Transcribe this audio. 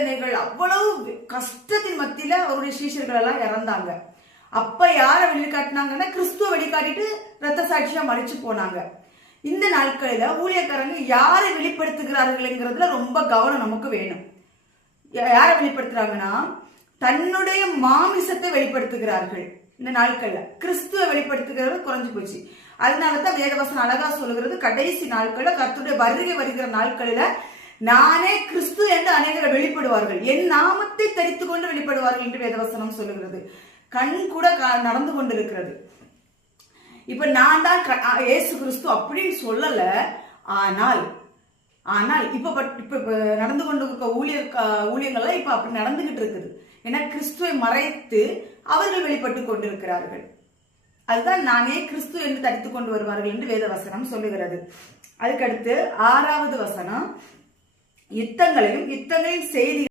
வேதனைகள் அவ்வளவு கஷ்டத்தின் மத்தியில அவருடைய சீஷர்கள் எல்லாம் இறந்தாங்க. அப்ப யார வெளிக்காட்டினாங்கன்னா கிறிஸ்துவ வெளிக்காட்டிட்டு ரத்த சாட்சியா மறிச்சு போனாங்க. இந்த நாட்களில ஊழியக்காரங்க யாரை வெளிப்படுத்துகிறார்கள்ங்கிறதுல ரொம்ப கவனம் நமக்கு வேணும். யாரை வெளிப்படுத்துறாங்கன்னா தன்னுடைய மாமிசத்தை வெளிப்படுத்துகிறார்கள். இந்த நாட்கள்ல கிறிஸ்துவ வெளிப்படுத்துகிறது குறைஞ்சு போச்சு. அதனாலதான் வேதவசனம் அழகா சொல்லுகிறது கடைசி நாட்கள்ல கர்த்துடைய வருகை வருகிற நாட்களில நானே கிறிஸ்து என்று அநேகர் வெளிப்படுவார்கள். என் நாமத்தை தரித்து கொண்டு வெளிப்படுவார்கள் என்று வேதவசனம் சொல்லுகிறது. கண் கூட நடந்து கொண்டிருக்கிறது. இப்ப நான் தான் ஏசு இயேசு கிறிஸ்து அப்படின்னு சொல்லல. ஆனால் ஆனால் இப்ப இப்ப நடந்து கொண்டு இருக்க ஊழிய ஊழியங்கள்லாம் இப்ப அப்படி நடந்துகிட்டு இருக்குது. ஏன்னா கிறிஸ்துவை மறைத்து அவர்கள் வெளிப்பட்டு கொண்டிருக்கிறார்கள். அதுதான் நானே கிறிஸ்து என்று தடுத்து கொண்டு வருவார்கள் என்று வேத வசனம் சொல்லுகிறது. அதுக்கடுத்து ஆறாவது வசனம். யுத்தங்களையும் யுத்தங்களின் செய்தி